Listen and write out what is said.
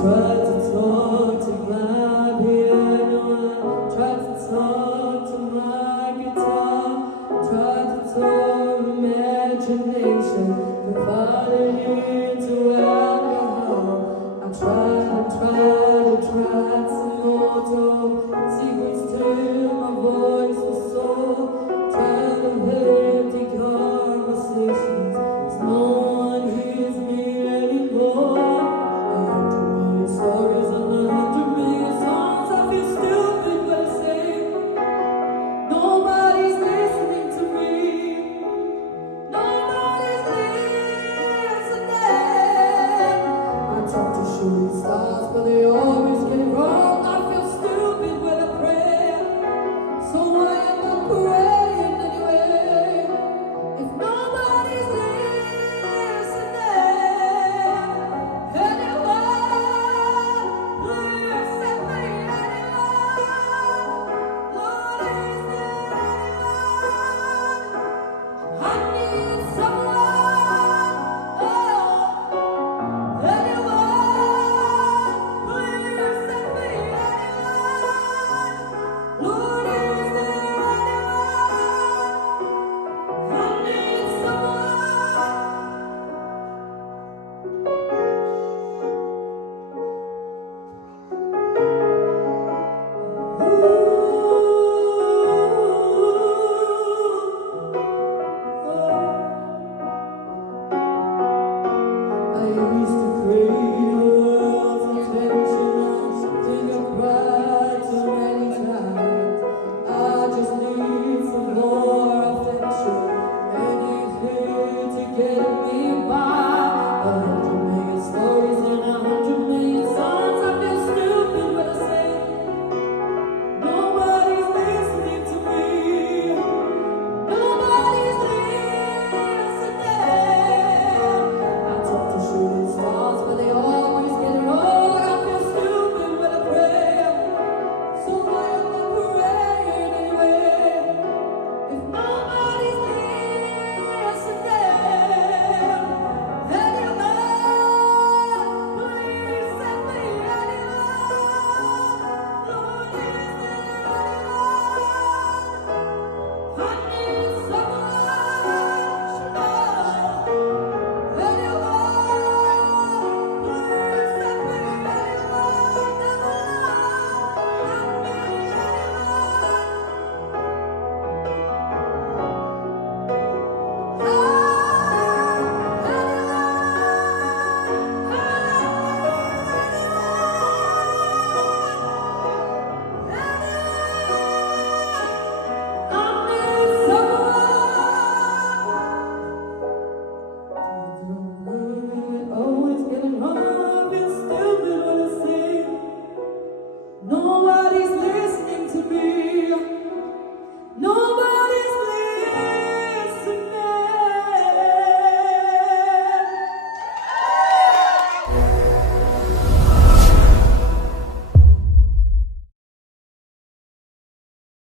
tried to talk to my piano, I tried to talk to my guitar, tried to talk imagination, converted into alcohol. I tried some more talk, secrets till my voice was sore, tired of empty conversations, 'cause no one hears me anymore. Stories and 100 million songs. I feel stupid when I say nobody's listening to me. Nobody's listening. I talk to shooting stars, but they always get it wrong. I feel stupid when I pray, so I end up praying anyway. If nobody's listening, anyone, please set me anyone. Lord, is there anyone? I need someone. Oh, anyone, please set me anyone. Lord, is there anyone? I need I used to crave